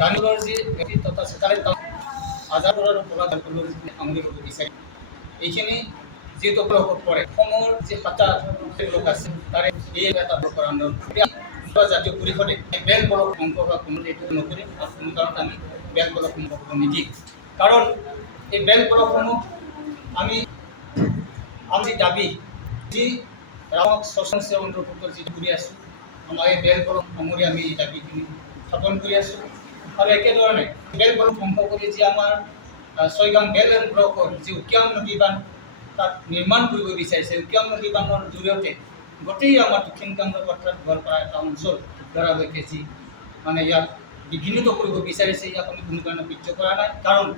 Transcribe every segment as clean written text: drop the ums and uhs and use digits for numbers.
ৰাণীগড়ৰ যি তথা চোতালে আজাদৰ পৰা সামৰি ল'ব বিচাৰে এইখিনি যিহেতু প্ৰভাৱ পৰে অসমৰ যি সাতটা লোক আছে তাৰে এই এটা ব্লকৰ আন্দোলন জাতীয় পৰিষদে বেল বলক ধ্বংস হোৱা কোনো এইটো নকৰে আৰু কোনো কাৰণত আমি বেল বলক ধ্বংস হ'ব নিদিম কাৰণ এই বেল বলকসমূহ আমি দাবী যি ৰামক শোষণ অন্তৰ্ভুক্ত যি কৰি আছোঁ আমাৰ এই বেল বলক সামৰি আমি এই দাবীখিনি স্থাপন কৰি আছোঁ আৰু একেধৰণে বেল বলক ধ্বংস কৰি যি আমাৰ ছয়গাঁও বেল এণ্ড ব্লকৰ যি উকিয়াম নদী বান্ধ তাত নিৰ্মাণ কৰিব বিচাৰিছে উকিয়াম নদী বান্ধৰ জৰিয়তে গোটেই আমাৰ দক্ষিণ কামৰূপ অৰ্থাৎ গোৱালপাৰা এটা অঞ্চল ধৰালৈকে যি মানে ইয়াক বিঘ্নিত কৰিব বিচাৰিছে ইয়াক আমি কোনো কাৰণে সহ্য কৰা নাই কাৰণ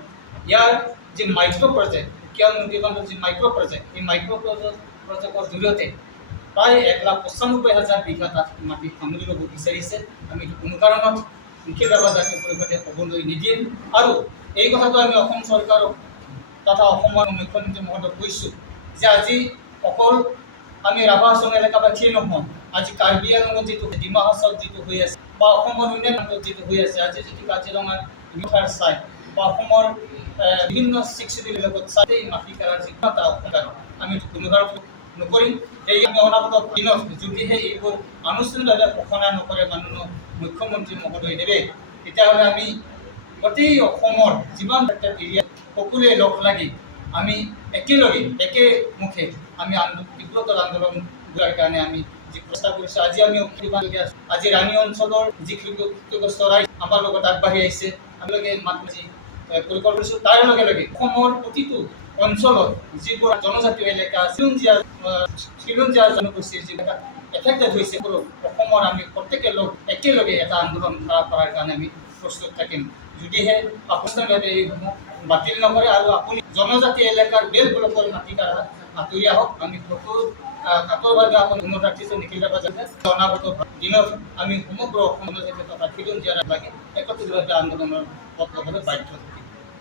ইয়াৰ যি মাইক্ৰ' প্ৰজেক্ট উকিয়াম নদী বান্ধৰ যি মাইক্ৰ' প্ৰজেক্ট এই মাইক্ৰ' প্ৰজেক্টৰ জৰিয়তে প্ৰায় 1,95,000 বিঘা তাত মাটি সামৰি ল'ব বিচাৰিছে আমি কোনো কাৰণত নিষেধাজ্ঞা জাতীয় পৰিষদে হ'বলৈ নিদিয়ে আৰু এই কথাটো আমি অসম চৰকাৰক তথা অসমৰ মুখ্যমন্ত্ৰী মহোদয়ক কৈছোঁ যে আজি অকল আমি ৰাভা হাছং এলেকাবাসীয়ে নহয় আজি কাৰ্বি আংলঙত যিটো ডিমা হাছাওত যিটো হৈ আছে বা অসমৰ অন্যান্য অঞ্চলত যিটো হৈ আছে আজি যিটো কাজিৰঙাৰ মিঠাৰ চাই বা অসমৰ বিভিন্ন স্বীকৃতিবিলাকত চাই মাটি কাৰাৰ যিকোনো এটা অধিকাৰ আমি কোনো কাৰণত নকৰিম এই আমি অনাগত দিনত যদিহে এইবোৰ আনুষ্ঠানিকভাৱে ঘোষণা নকৰে মাননীয় মুখ্যমন্ত্ৰী মহোদয়দেৱে তেতিয়াহ'লে আমি গোটেই অসমৰ যিমান এৰিয়া সকলোৱে লগ লাগি আমি একেলগে একেমুখে আমি তীব্ৰতৰ আন্দোলন কৰাৰ কাৰণে আমি যি প্ৰস্তাৱ কৰিছোঁ আজি আমি আজি ৰাণী অঞ্চলৰ যি ক্ষতিগ্ৰস্ত ৰাইজ আমাৰ লগত আগবাঢ়ি আহিছে আপোনালোকে মাতৃ পৰিকল্পনা কৰিছোঁ তাৰ লগে লগে অসমৰ প্ৰতিটো অঞ্চলত যিবোৰ জনজাতীয় এলেকা খিলঞ্জীয়া জনগোষ্ঠীৰ যিবিলাক এফেক্টেড হৈছে অসমৰ আমি প্ৰত্যেকে লোক একেলগে এটা আন্দোলন খাৰা কৰাৰ কাৰণে আমি প্ৰস্তুত থাকিম যদিহে আনুষ্ঠানিকভাৱে এইসমূহ বাতিল নকৰে আৰু আপুনি জনজাতি এলেকাৰ বেল ব্লকৰ মাটি কাঢ়া আঁতৰি আহক আমি কাটৰভাৱে আপুনি উন্নত ৰাখিছোঁ নিখিলভাৱে যাতে অনাগত দিনত আমি সমগ্ৰ অসম জনজাতি তথা খিলঞ্জীয়া লাগি একত্ৰিতভাৱে আন্দোলনৰ পথ ল'বলৈ বাধ্য থাকিম